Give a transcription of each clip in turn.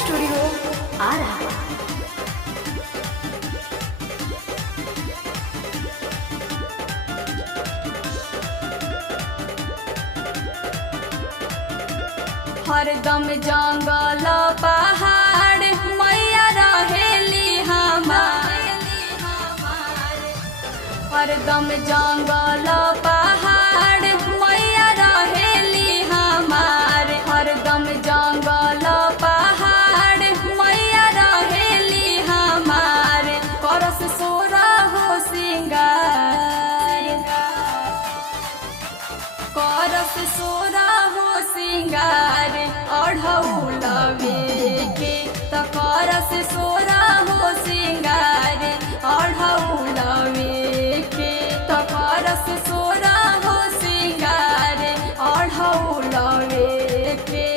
Studio आ रहा। हरदम जंगल पहाड़ मैया रहेली हमार, हरदम जंगल पहाड़ मैया रहेली हमार, हरदम जंगल पहाड़ मैया रहेली हमार। करस सोरा हो सिंगार, करस सोरा हो सिंगार अढ़ौलवे के, त करस सोरा हो सिंगार अढ़ौलवे के, त करस सोरा हो सिंगार अढ़ौलवे के।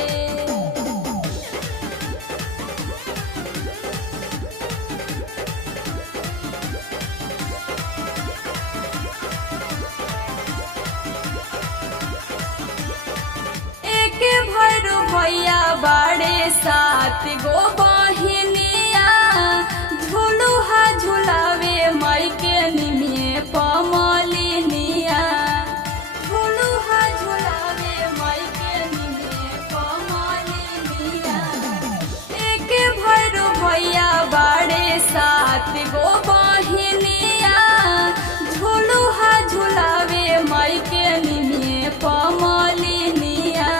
भैरू भैया बाड़े सात गो बहिनिया, झुलुहा झुलावे माई के निमिये पमलिनिया, झुलुहा झुलावे माई के निमिये पमलिनिया। एक भैरू भैया बाड़े सात गो बहिनिया, झुलुहा झुलावे माई के निमिये पमलिनिया।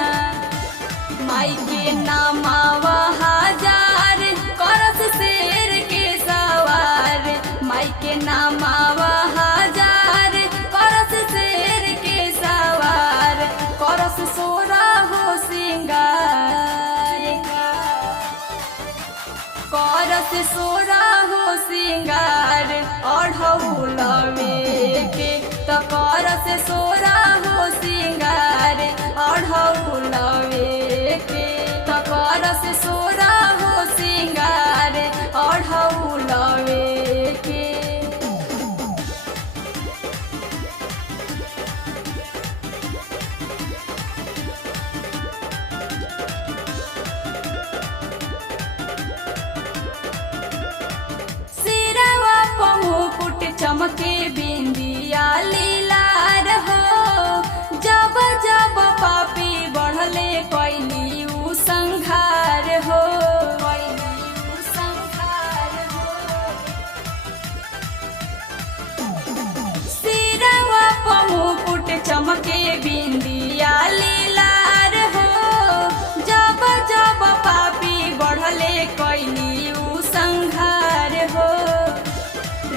माई के नामावा हजार करस शेर के सवार, माई के नामावा हजार करस शेर के सवार। करस सोरा हो सिंगार, करस सोरा हो सिंगार अढ़ौलवे के, त करस सोरा हो सिंगार अढ़ौलवे के, त करस सोरा हो सिंगार अढ़ौलवे के। सिरवा पहुँकुट चमके बिंदिया लीलार हो, जब जब पापी बढ़ले कैली उ संघार हो, कैली उ संघार हो। सिरवा पहुँकुट चमके बिंदिया लीलार हो, जब जब पापी बढ़ले कैली उ संघार हो।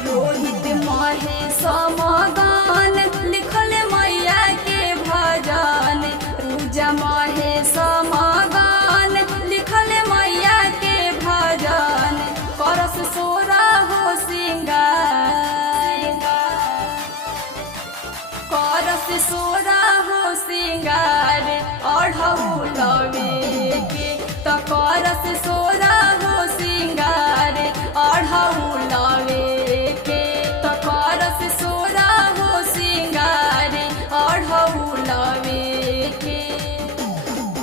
रोहित महेश मगन लिखल मैया के भजन, पूजा महेश मगन लिखल मैया के भजन। करस सोरा हो सिंगार, करस सोरा हो सिंगार अढ़ौलवे के, त करस सोरा हो सिंगार अढ़ौ